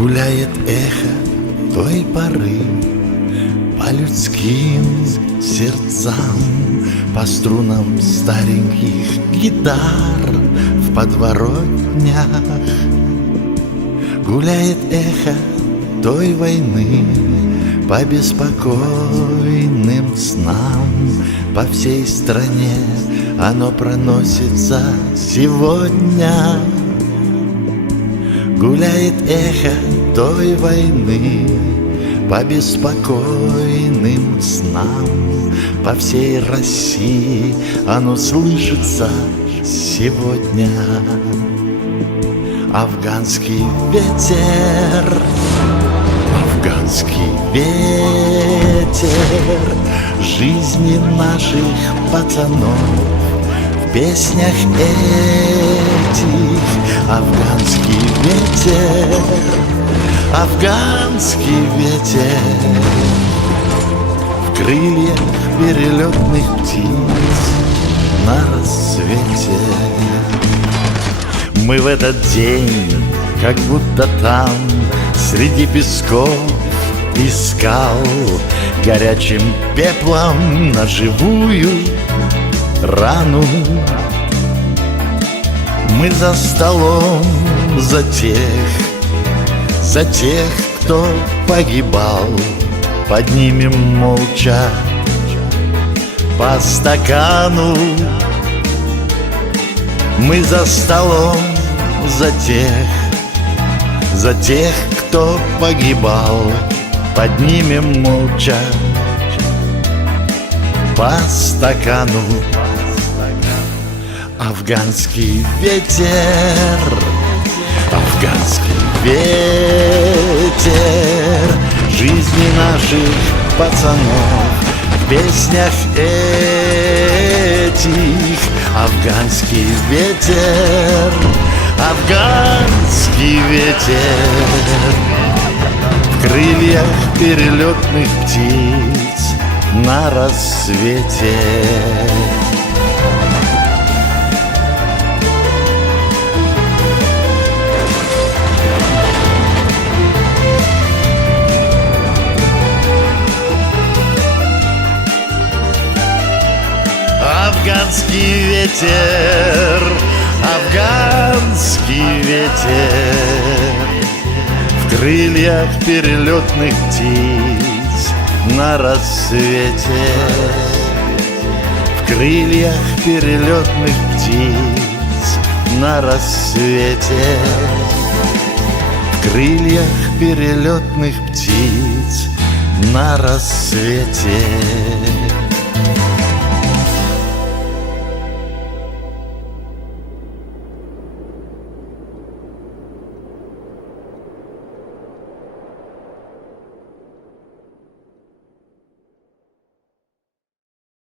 Гуляет эхо той поры по людским сердцам, по струнам стареньких гитар в подворотнях. Гуляет эхо той войны по беспокойным снам. По всей стране оно проносится сегодня. Гуляет эхо той войны по беспокойным снам. По всей России оно слышится сегодня. Афганский ветер, афганский ветер жизни наших пацанов в песнях этих. Афганский ветер, афганский ветер в крыльях перелетных птиц на рассвете. Мы в этот день, как будто там, среди песков и скал, горячим пеплом на живую рану. Мы за столом за тех, кто погибал, поднимем молча по стакану. Мы за столом за тех, кто погибал, поднимем молча по стакану. Афганский ветер, афганский ветер жизни наших пацанов в песнях этих. Афганский ветер, афганский ветер в крыльях перелетных птиц на рассвете. Афганский ветер, афганский ветер в крыльях перелетных птиц на рассвете. В крыльях перелетных птиц на рассвете. В крыльях перелетных птиц на рассвете.